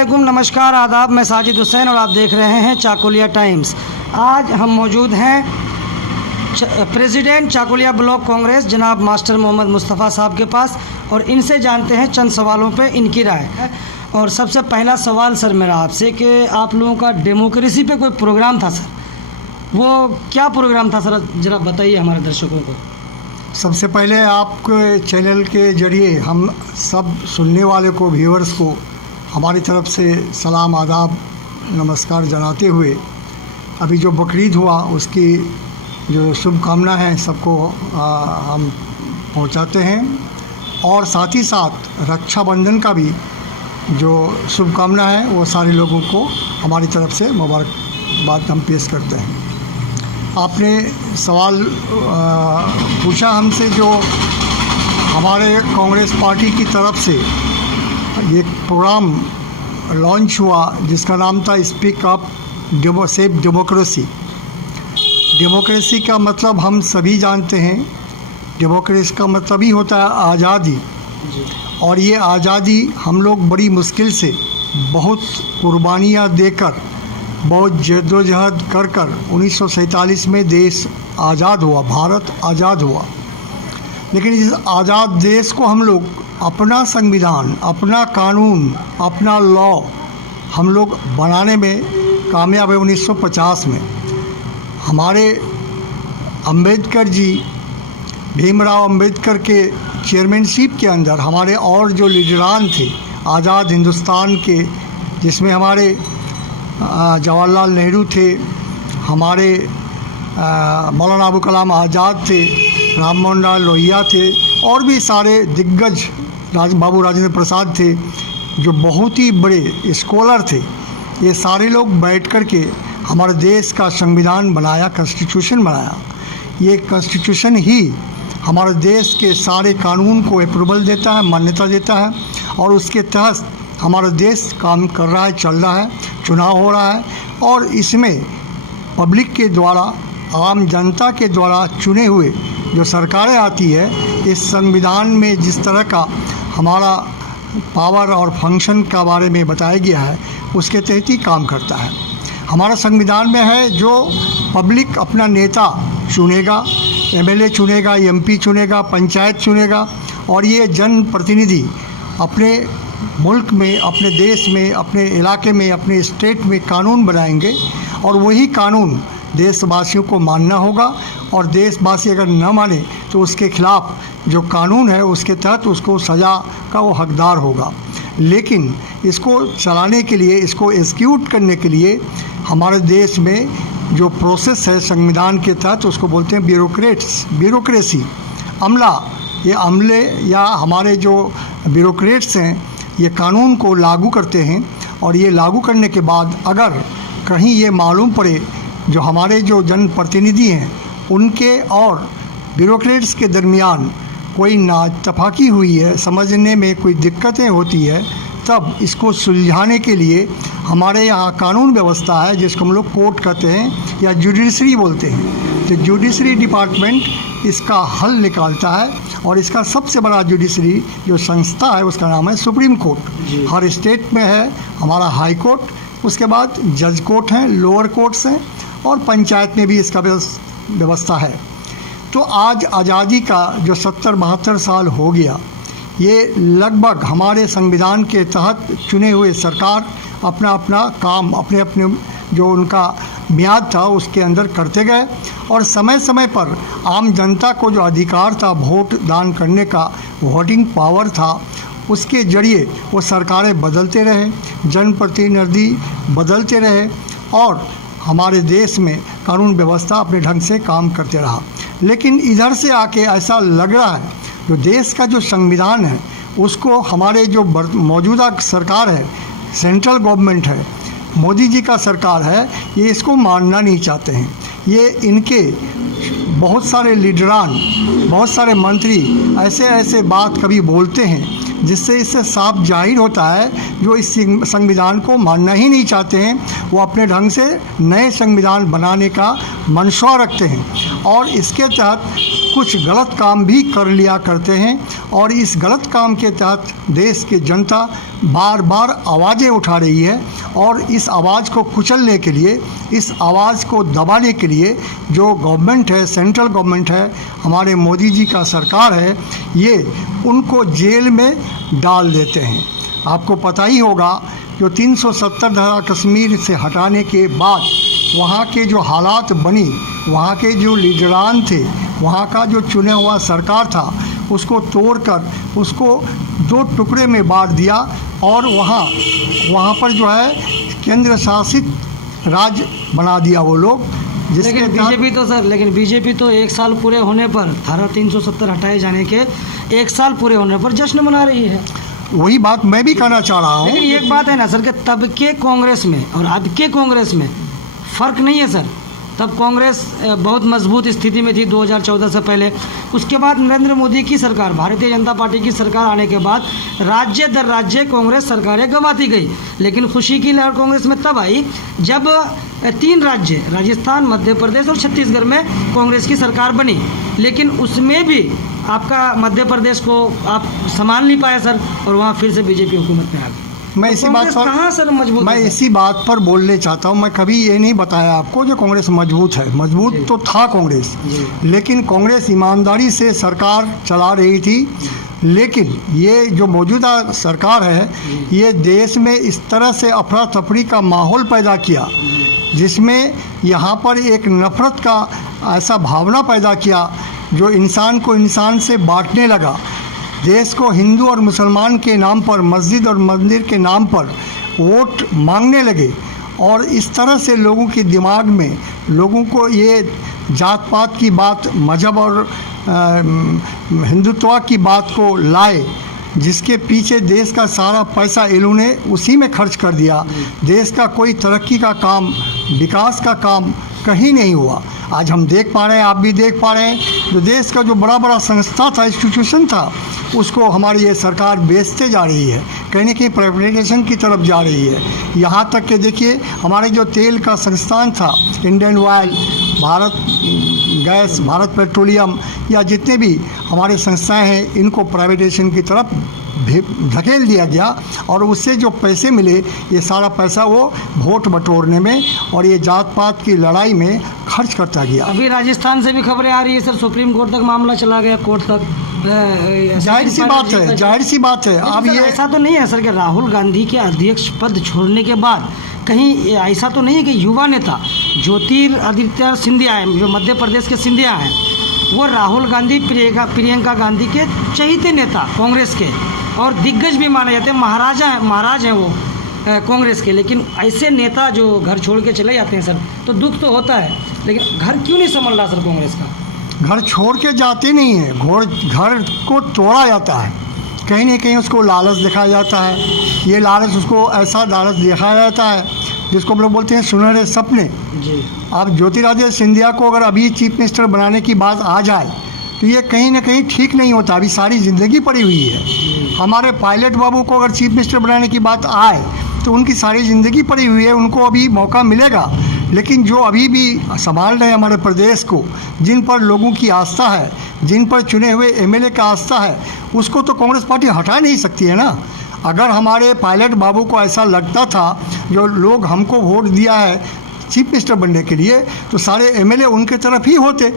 वालेकुम, नमस्कार, आदाब। मैं साजिद हुसैन और आप देख रहे हैं चाकुलिया टाइम्स। आज हम मौजूद हैं प्रेसिडेंट चाकुलिया ब्लॉक कांग्रेस जनाब मास्टर मोहम्मद मुस्तफ़ा साहब के पास और इनसे जानते हैं चंद सवालों पे इनकी राय। और सबसे पहला सवाल सर मेरा आपसे कि आप लोगों का डेमोक्रेसी पे कोई प्रोग्राम था सर, वो क्या प्रोग्राम था सर, ज़रा बताइए हमारे दर्शकों को। सबसे पहले आपके चैनल के जरिए हम सब सुनने वाले को, व्यूअर्स को हमारी तरफ से सलाम, आदाब, नमस्कार जनाते हुए अभी जो बकरीद हुआ उसकी जो शुभकामना है सबको हम पहुंचाते हैं। और साथ ही साथ रक्षाबंधन का भी जो शुभकामना है वो सारे लोगों को हमारी तरफ से मुबारकबाद हम पेश करते हैं। आपने सवाल पूछा हमसे, जो हमारे कांग्रेस पार्टी की तरफ से एक प्रोग्राम लॉन्च हुआ जिसका नाम था speak up save democracy. Democracy का मतलब हम सभी जानते हैं, डेमोक्रेसी का मतलब ही होता है आज़ादी। और ये आज़ादी हम लोग बड़ी मुश्किल से, बहुत कुर्बानियाँ देकर, बहुत जद्दोजहद कर 1947 में देश आज़ाद हुआ, भारत आज़ाद हुआ। लेकिन इस आज़ाद देश को हम लोग अपना संविधान, अपना कानून, अपना लॉ हम लोग बनाने में कामयाब है। 1950 में हमारे अंबेडकर जी, भीमराव अंबेडकर के चेयरमैनशिप के अंदर हमारे और जो लीडरान थे आज़ाद हिंदुस्तान के, जिसमें हमारे जवाहरलाल नेहरू थे, हमारे मौलाना अबुल कलाम आज़ाद थे, राम मोहन राय लोहिया थे, और भी सारे दिग्गज, बाबू राजेंद्र प्रसाद थे, जो बहुत ही बड़े स्कॉलर थे। ये सारे लोग बैठ कर के हमारे देश का संविधान बनाया, कॉन्स्टिट्यूशन बनाया। ये कॉन्स्टिट्यूशन ही हमारे देश के सारे कानून को अप्रूवल देता है, मान्यता देता है, और उसके तहत हमारा देश काम कर रहा है, चल रहा है, चुनाव हो रहा है। और इसमें पब्लिक के द्वारा, आम जनता के द्वारा चुने हुए जो सरकारें आती है, इस संविधान में जिस तरह का हमारा पावर और फंक्शन का बारे में बताया गया है उसके तहत ही काम करता है। हमारा संविधान में है जो पब्लिक अपना नेता चुनेगा, एमएलए चुनेगा, एमपी चुनेगा, पंचायत चुनेगा, और ये जनप्रतिनिधि अपने मुल्क में, अपने देश में, अपने इलाके में, अपने स्टेट में कानून बनाएंगे, और वही कानून देशवासियों को मानना होगा। और देशवासी अगर न माने तो उसके खिलाफ जो कानून है उसके तहत उसको सज़ा का वो हकदार होगा। लेकिन इसको चलाने के लिए, इसको एग्जीक्यूट करने के लिए हमारे देश में जो प्रोसेस है संविधान के तहत, उसको बोलते हैं ब्यूरोक्रेसी, अमला। ये अमले या हमारे जो ब्यूरोक्रेट्स हैं ये कानून को लागू करते हैं, और ये लागू करने के बाद अगर कहीं ये मालूम पड़े जो हमारे जो जनप्रतिनिधि हैं उनके और ब्यूरोक्रेट्स के दरमियान कोई नाइत्तेफाकी हुई है, समझने में कोई दिक्कतें होती है, तब इसको सुलझाने के लिए हमारे यहाँ कानून व्यवस्था है जिसको हम लोग कोर्ट कहते हैं या जुडिशरी बोलते हैं। तो जुडिशरी डिपार्टमेंट इसका हल निकालता है, और इसका सबसे बड़ा जुडिशरी जो संस्था है उसका नाम है सुप्रीम कोर्ट। हर स्टेट में है हमारा हाई कोर्ट, उसके बाद जज कोर्ट हैं, लोअर कोर्ट्स हैं, और पंचायत में भी इसका व्यवस्था है। तो आज आज़ादी का जो 70-72 साल हो गया, ये लगभग हमारे संविधान के तहत चुने हुए सरकार अपना अपना काम, अपने अपने जो उनका मियाद था उसके अंदर करते गए, और समय समय पर आम जनता को जो अधिकार था वोट दान करने का, वोटिंग पावर था, उसके जरिए वो सरकारें बदलते रहे, जनप्रतिनिधि बदलते रहे, और हमारे देश में कानून व्यवस्था अपने ढंग से काम करते रहा। लेकिन इधर से आके ऐसा लग रहा है जो देश का जो संविधान है उसको हमारे जो मौजूदा सरकार है, सेंट्रल गवर्नमेंट है, मोदी जी का सरकार है, ये इसको मानना नहीं चाहते हैं। ये इनके बहुत सारे लीडरान, बहुत सारे मंत्री ऐसे ऐसे बात कभी बोलते हैं जिससे इससे साफ जाहिर होता है जो इस संविधान को मानना ही नहीं चाहते हैं, वो अपने ढंग से नए संविधान बनाने का मंशा रखते हैं। और इसके तहत कुछ गलत काम भी कर लिया करते हैं और इस गलत काम के तहत देश की जनता बार बार आवाज़ें उठा रही है और इस आवाज़ को कुचलने के लिए, इस आवाज़ को दबाने के लिए जो गवर्नमेंट है, सेंट्रल गवर्नमेंट है, हमारे मोदी जी का सरकार है, ये उनको जेल में डाल देते हैं। आपको पता ही होगा जो 370 धारा कश्मीर से हटाने के बाद वहाँ के जो हालात बनी, वहाँ के जो लीडरान थे, वहाँ का जो चुने हुआ सरकार था, उसको तोड़कर उसको 2 टुकड़े में बांट दिया और वहाँ पर जो है केंद्र शासित राज्य बना दिया वो लोग। लेकिन बीजेपी तो 1 साल पूरे होने पर, धारा 370 हटाए जाने के 1 साल पूरे होने पर जश्न मना रही है। वही बात मैं भी कहना चाह रहा हूँ। लेकिन एक बात है ना सर कि तब के कांग्रेस में और अब के कांग्रेस में फ़र्क नहीं है सर। तब कांग्रेस बहुत मजबूत स्थिति में थी 2014 से पहले। उसके बाद नरेंद्र मोदी की सरकार, भारतीय जनता पार्टी की सरकार आने के बाद राज्य दर राज्य कांग्रेस सरकारें गंवाती गई। लेकिन खुशी की लहर कांग्रेस में तब आई जब 3 राज्य, राजस्थान, मध्य प्रदेश और छत्तीसगढ़ में कांग्रेस की सरकार बनी। लेकिन उसमें भी आपका मध्य प्रदेश को आप संभाल नहीं पाए सर, और वहाँ फिर से बीजेपी हुकूमत में आ गई। मैं इसी बात पर कहाँ सर मजबूत मैं इसी बात पर बोलने चाहता हूँ। मैं कभी ये नहीं बताया आपको जो कांग्रेस मजबूत है। मजबूत तो था कांग्रेस, लेकिन कांग्रेस ईमानदारी से सरकार चला रही थी। लेकिन ये जो मौजूदा सरकार है, ये देश में इस तरह से अफरा तफरी का माहौल पैदा किया जिसमें यहाँ पर एक नफ़रत का ऐसा भावना पैदा किया जो इंसान को इंसान से बांटने लगा। देश को हिंदू और मुसलमान के नाम पर, मस्जिद और मंदिर के नाम पर वोट मांगने लगे और इस तरह से लोगों के दिमाग में, लोगों को ये जात पात की बात, मजहब और हिंदुत्व की बात को लाए, जिसके पीछे देश का सारा पैसा इन्होंने उसी में खर्च कर दिया। देश का कोई तरक्की का काम, विकास का काम कहीं नहीं हुआ। आज हम देख पा रहे हैं, आप भी देख पा रहे हैं, जो देश का जो बड़ा बड़ा संस्था था, इंस्टीट्यूशन था, उसको हमारी ये सरकार बेचते जा रही है, कहीं ना कहीं प्राइवेटाइजेशन की तरफ जा रही है। यहाँ तक कि देखिए हमारे जो तेल का संस्थान था, Indian oil, Bharat gas, Bharat petroleum, या जितने भी हमारे संस्थाएं हैं, इनको प्राइवेटाइजेशन की तरफ धकेल दिया गया और उससे जो पैसे मिले, ये सारा पैसा वो वोट बटोरने में और ये जात पात की लड़ाई में खर्च करता गया। अभी राजस्थान से भी खबरें आ रही है सर, सुप्रीम कोर्ट तक मामला चला गया, कोर्ट तक। जाहिर सी बात है। अब ये ऐसा तो नहीं है सर कि राहुल गांधी के अध्यक्ष पद छोड़ने के बाद कहीं ऐसा तो नहीं है कि युवा नेता ज्योतिरादित्य सिंधिया है, जो मध्य प्रदेश के सिंधिया हैं, वो राहुल गांधी, प्रियंका गांधी के चहेते नेता कांग्रेस के और दिग्गज भी माने जाते हैं, महाराज हैं वो कांग्रेस के। लेकिन ऐसे नेता जो घर छोड़ के चले जाते हैं सर, तो दुख तो होता है, लेकिन घर क्यों नहीं संभल रहा सर कांग्रेस का? घर छोड़ के जाते नहीं हैं, घर को तोड़ा जाता है। कहीं ना कहीं उसको लालच दिखाया जाता है। ये लालच, उसको ऐसा लालच दिखाया जाता है जिसको हम लोग बोलते हैं सुनहरे सपने जी। अब ज्योतिरादित्य सिंधिया को अगर अभी चीफ मिनिस्टर बनाने की बात आ जाए तो ये कहीं ना कहीं ठीक नहीं होता। अभी सारी ज़िंदगी पड़ी हुई है। हमारे पायलट बाबू को अगर चीफ मिनिस्टर बनाने की बात आए तो उनकी सारी ज़िंदगी पड़ी हुई है, उनको अभी मौका मिलेगा। लेकिन जो अभी भी संभाल रहे हैं हमारे प्रदेश को, जिन पर लोगों की आस्था है, जिन पर चुने हुए एमएलए का आस्था है, उसको तो कांग्रेस पार्टी हटा नहीं सकती है ना। अगर हमारे पायलट बाबू को ऐसा लगता था जो लोग हमको वोट दिया है चीफ मिनिस्टर बनने के लिए, तो सारे एमएलए उनके तरफ ही होते,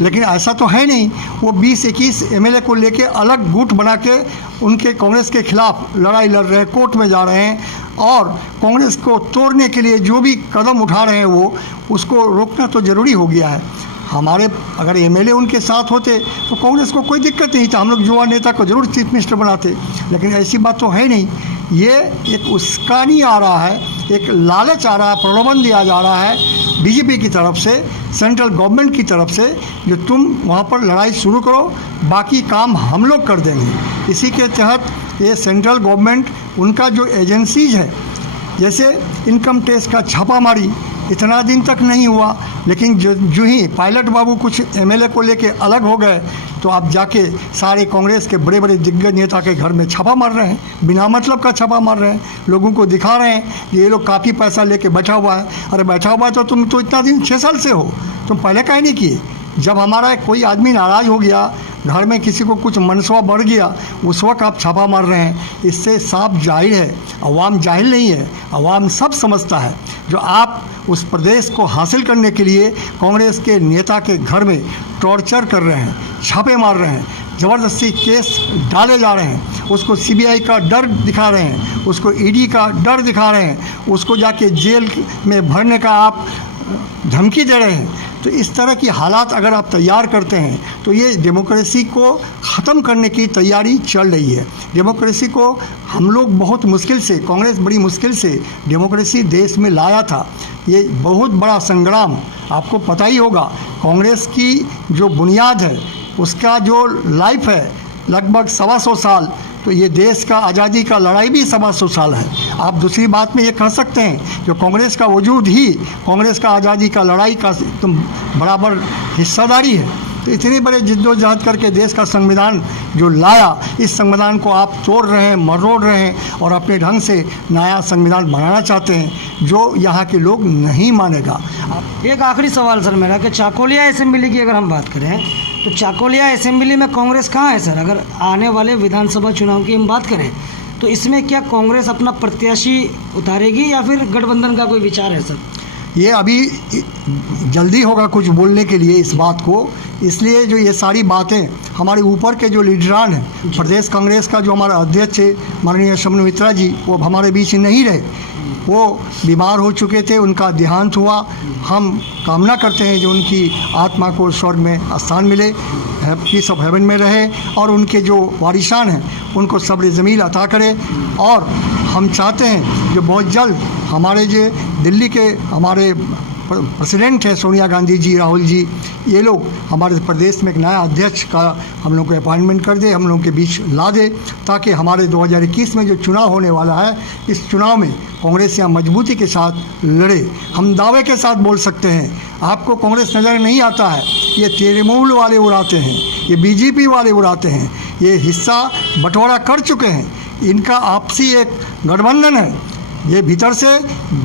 लेकिन ऐसा तो है नहीं। वो 20-21 एमएलए को लेके अलग गुट बना के उनके कांग्रेस के खिलाफ लड़ाई लड़ रहे हैं, कोर्ट में जा रहे हैं और कांग्रेस को तोड़ने के लिए जो भी कदम उठा रहे हैं वो उसको रोकना तो ज़रूरी हो गया है। हमारे अगर एमएलए उनके साथ होते तो कांग्रेस को कोई दिक्कत नहीं था, हम लोग युवा नेता को जरूर चीफ मिनिस्टर बनाते, लेकिन ऐसी बात तो है नहीं। ये एक उस्कानी आ रहा है, एक लालच आ रहा है, प्रलोभन दिया जा रहा है बीजेपी की तरफ से, सेंट्रल गवर्नमेंट की तरफ से, जो तुम वहाँ पर लड़ाई शुरू करो, बाकी काम हम लोग कर देंगे। इसी के तहत ये सेंट्रल गवर्नमेंट, उनका जो एजेंसीज है, जैसे इनकम टैक्स का छापामारी इतना दिन तक नहीं हुआ, लेकिन जो ही पायलट बाबू कुछ एमएलए को लेके अलग हो गए तो आप जाके सारे कांग्रेस के बड़े बड़े दिग्गज नेता के घर में छापा मार रहे हैं, बिना मतलब का छापा मार रहे हैं, लोगों को दिखा रहे हैं कि ये लोग काफ़ी पैसा लेके बैठा हुआ है। अरे बैठा हुआ है तो तुम तो इतना दिन 6 साल से हो, तुम पहले काहे नहीं किए? जब हमारा कोई आदमी नाराज़ हो गया, घर में किसी को कुछ मनसवा बढ़ गया, उस वक्त आप छापा मार रहे हैं। इससे साफ जाहिर है अवाम जाहिल नहीं है, अवाम सब समझता है। जो आप उस प्रदेश को हासिल करने के लिए कांग्रेस के नेता के घर में टॉर्चर कर रहे हैं, छापे मार रहे हैं, ज़बरदस्ती केस डाले जा रहे हैं, उसको सीबीआई का डर दिखा रहे हैं, उसको ईडी का डर दिखा रहे हैं, उसको जाके जेल में भरने का आप धमकी दे रहे हैं। तो इस तरह की हालात अगर आप तैयार करते हैं तो ये डेमोक्रेसी को ख़त्म करने की तैयारी चल रही है। डेमोक्रेसी को हम लोग बहुत मुश्किल से, कांग्रेस बड़ी मुश्किल से डेमोक्रेसी देश में लाया था। ये बहुत बड़ा संग्राम, आपको पता ही होगा। कांग्रेस की जो बुनियाद है, उसका जो लाइफ है लगभग 125 साल, तो ये देश का आज़ादी का लड़ाई भी 125 साल है। आप दूसरी बात में ये कह सकते हैं जो कांग्रेस का वजूद ही कांग्रेस का आज़ादी का लड़ाई का एकदम बराबर हिस्सेदारी है। तो इतनी बड़े जिद्दोजहद करके देश का संविधान जो लाया, इस संविधान को आप तोड़ रहे हैं, मरोड़ रहे हैं और अपने ढंग से नया संविधान बनाना चाहते हैं जो यहाँ के लोग नहीं मानेगा। एक आखिरी सवाल सर मेरा कि चाकोलिया असेंबली की अगर हम बात करें तो चाकोलिया असेंबली में कांग्रेस कहाँ है सर? अगर आने वाले विधानसभा चुनाव की हम बात करें तो इसमें क्या कांग्रेस अपना प्रत्याशी उतारेगी या फिर गठबंधन का कोई विचार है सर? ये अभी जल्दी होगा कुछ बोलने के लिए इस बात को, इसलिए जो ये सारी बातें हमारे ऊपर के जो लीडरान हैं, प्रदेश कांग्रेस का जो हमारा अध्यक्ष है माननीय शमन मित्रा जी, वो अब हमारे बीच नहीं रहे, वो बीमार हो चुके थे, उनका देहांत हुआ। हम कामना करते हैं जो उनकी आत्मा को स्वर्ग में स्थान मिले, पीस ऑफ हेवन में रहे और उनके जो वारिसान हैं उनको सब्र जमील अता करे। और हम चाहते हैं जो बहुत जल्द हमारे जो दिल्ली के हमारे प्रेसिडेंट हैं सोनिया गांधी जी, राहुल जी, ये लोग हमारे प्रदेश में एक नया अध्यक्ष का हम लोग को अपॉइंटमेंट कर दे, हम लोग के बीच ला दे, ताकि हमारे 2021 में जो चुनाव होने वाला है, इस चुनाव में कांग्रेस यहाँ मजबूती के साथ लड़े। हम दावे के साथ बोल सकते हैं, आपको कांग्रेस नज़र नहीं आता है, ये तृणमूल वाले उड़ाते हैं, ये बीजेपी वाले उड़ाते हैं, ये हिस्सा बंटवारा कर चुके हैं, इनका आपसी एक गठबंधन है। ये भीतर से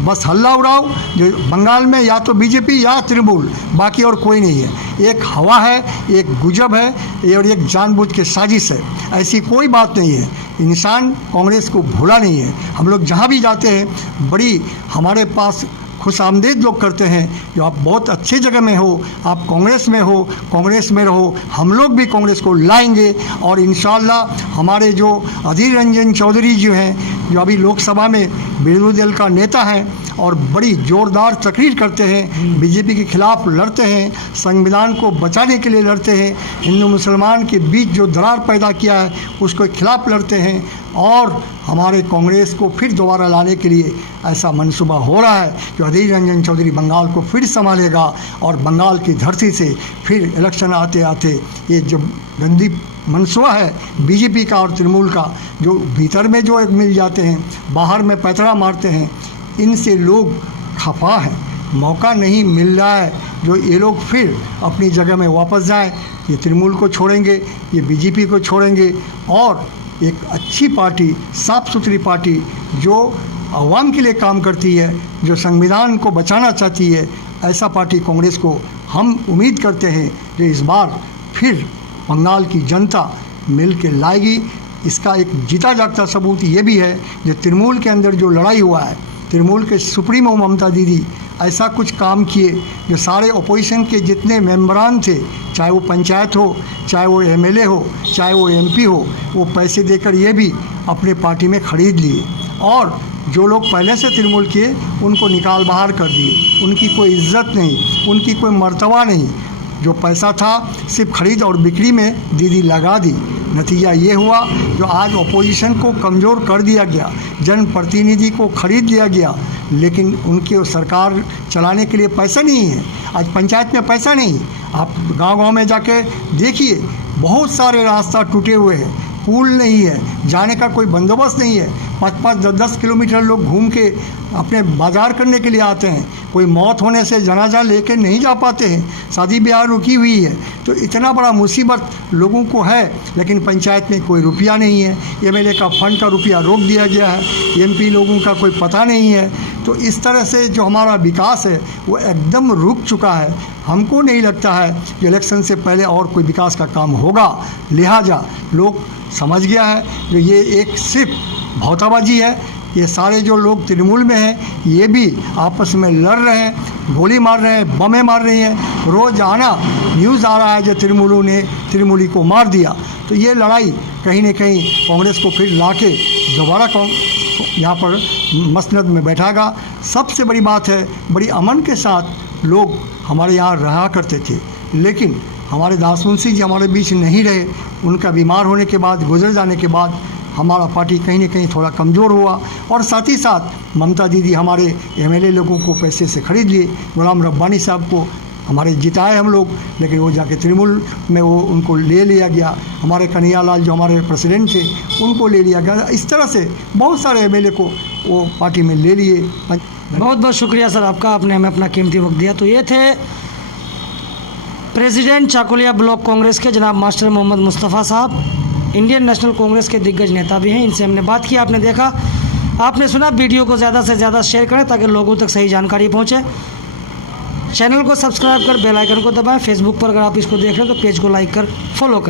बस हल्ला उड़ाओ, जो बंगाल में या तो बीजेपी या तृणमूल, बाकी और कोई नहीं है। एक हवा है, एक गुजब है और एक जानबूझ के साजिश है, ऐसी कोई बात नहीं है। इंसान कांग्रेस को भूला नहीं है। हम लोग जहाँ भी जाते हैं बड़ी हमारे पास खुश आमदीद लोग करते हैं, जो आप बहुत अच्छी जगह में हो, आप कांग्रेस में हो, कांग्रेस में रहो। हम लोग भी कांग्रेस को लाएंगे और इंशाअल्लाह हमारे जो अधीर रंजन चौधरी जी हैं, जो अभी लोकसभा में विरोधी दल का नेता हैं और बड़ी ज़ोरदार तकरीर करते हैं, बीजेपी के खिलाफ लड़ते हैं, संविधान को बचाने के लिए लड़ते हैं, हिंदू मुसलमान के बीच जो दरार पैदा किया है उसके खिलाफ लड़ते हैं और हमारे कांग्रेस को फिर दोबारा लाने के लिए ऐसा मंसूबा हो रहा है कि अधीर रंजन चौधरी बंगाल को फिर संभालेगा और बंगाल की धरती से फिर इलेक्शन आते आते ये जो गंदी मंसूबा है बीजेपी का और तृणमूल का, जो भीतर में जो एक मिल जाते हैं, बाहर में पैतरा मारते हैं, इनसे लोग खफा हैं, मौका नहीं मिल रहा है जो ये लोग फिर अपनी जगह में वापस जाएं। ये तृणमूल को छोड़ेंगे, ये बीजेपी को छोड़ेंगे और एक अच्छी पार्टी, साफ़ सुथरी पार्टी जो आवाम के लिए काम करती है, जो संविधान को बचाना चाहती है, ऐसा पार्टी कांग्रेस को हम उम्मीद करते हैं जो इस बार फिर बंगाल की जनता मिल के लाएगी। इसका एक जीता जागता सबूत ये भी है जो तृणमूल के अंदर जो लड़ाई हुआ है, तृणमूल के सुप्रीमो ममता दीदी ऐसा कुछ काम किए जो सारे अपोजिशन के जितने मेंबरान थे, चाहे वो पंचायत हो, चाहे वो एमएलए हो, चाहे वो एमपी हो, वो पैसे देकर ये भी अपने पार्टी में खरीद लिए और जो लोग पहले से तृणमूल किए उनको निकाल बाहर कर दिए। उनकी कोई इज्जत नहीं, उनकी कोई मर्तबा नहीं। जो पैसा था सिर्फ खरीद और बिक्री में दीदी लगा दी। नतीजा ये हुआ जो आज अपोजिशन को कमज़ोर कर दिया गया, जनप्रतिनिधि को खरीद लिया गया, लेकिन उनके सरकार चलाने के लिए पैसा नहीं है। आज पंचायत में पैसा नहीं, आप गांव-गांव में जाके देखिए, बहुत सारे रास्ता टूटे हुए हैं, पुल नहीं है, जाने का कोई बंदोबस्त नहीं है। 5-5, 10-10 किलोमीटर लोग घूम के अपने बाज़ार करने के लिए आते हैं। कोई मौत होने से जनाजा लेके नहीं जा पाते हैं, शादी ब्याह रुकी हुई है। तो इतना बड़ा मुसीबत लोगों को है, लेकिन पंचायत में कोई रुपया नहीं है, एमएलए का फंड का रुपया रोक दिया गया है, एमपी लोगों का कोई पता नहीं है। तो तो इस तरह से जो हमारा विकास है वो एकदम रुक चुका है। हमको नहीं लगता है कि इलेक्शन से पहले और कोई विकास का काम होगा। लिहाजा लोग समझ गया है कि ये एक सिर्फ भौताबाजी है। ये सारे जो लोग तृणमूल में हैं ये भी आपस में लड़ रहे हैं, गोली मार रहे हैं, बमें मार रही हैं। रोज़ाना न्यूज़ आ रहा है जो तृणमूली को मार दिया। तो ये लड़ाई कहीं न कहीं कांग्रेस को फिर लाके दोबारा यहाँ पर मसनद में बैठागा। सबसे बड़ी बात है, बड़ी अमन के साथ लोग हमारे यहाँ रहा करते थे, लेकिन हमारे दास मुंशी जी हमारे बीच नहीं रहे। उनका बीमार होने के बाद, गुजर जाने के बाद हमारा पार्टी कहीं न कहीं थोड़ा कमज़ोर हुआ। और साथ ही साथ ममता दीदी हमारे एमएलए लोगों को पैसे से खरीद लिए। गुलाम रब्बानी साहब को हमारे जिताए हम लोग, लेकिन वो जाके तृणमूल में वो उनको ले लिया गया। हमारे कन्हैया लाल जो हमारे प्रेसिडेंट थे उनको ले लिया गया। इस तरह से बहुत सारे एमएलए को वो पार्टी में ले लिए। बहुत बहुत शुक्रिया सर आपका, आपने हमें अपना कीमती वक्त दिया। तो ये थे प्रेसिडेंट चाकुलिया ब्लॉक कांग्रेस के जनाब मास्टर मोहम्मद मुस्तफ़ा साहब, इंडियन नेशनल कांग्रेस के दिग्गज नेता भी हैं। इनसे हमने बात की, आपने देखा, आपने सुना। वीडियो को ज़्यादा से ज़्यादा शेयर करें ताकि लोगों तक सही जानकारी पहुंचे। चैनल को सब्सक्राइब कर बेल आइकन को दबाएं। फेसबुक पर अगर आप इसको देख रहे हैं तो पेज को लाइक कर फॉलो करें।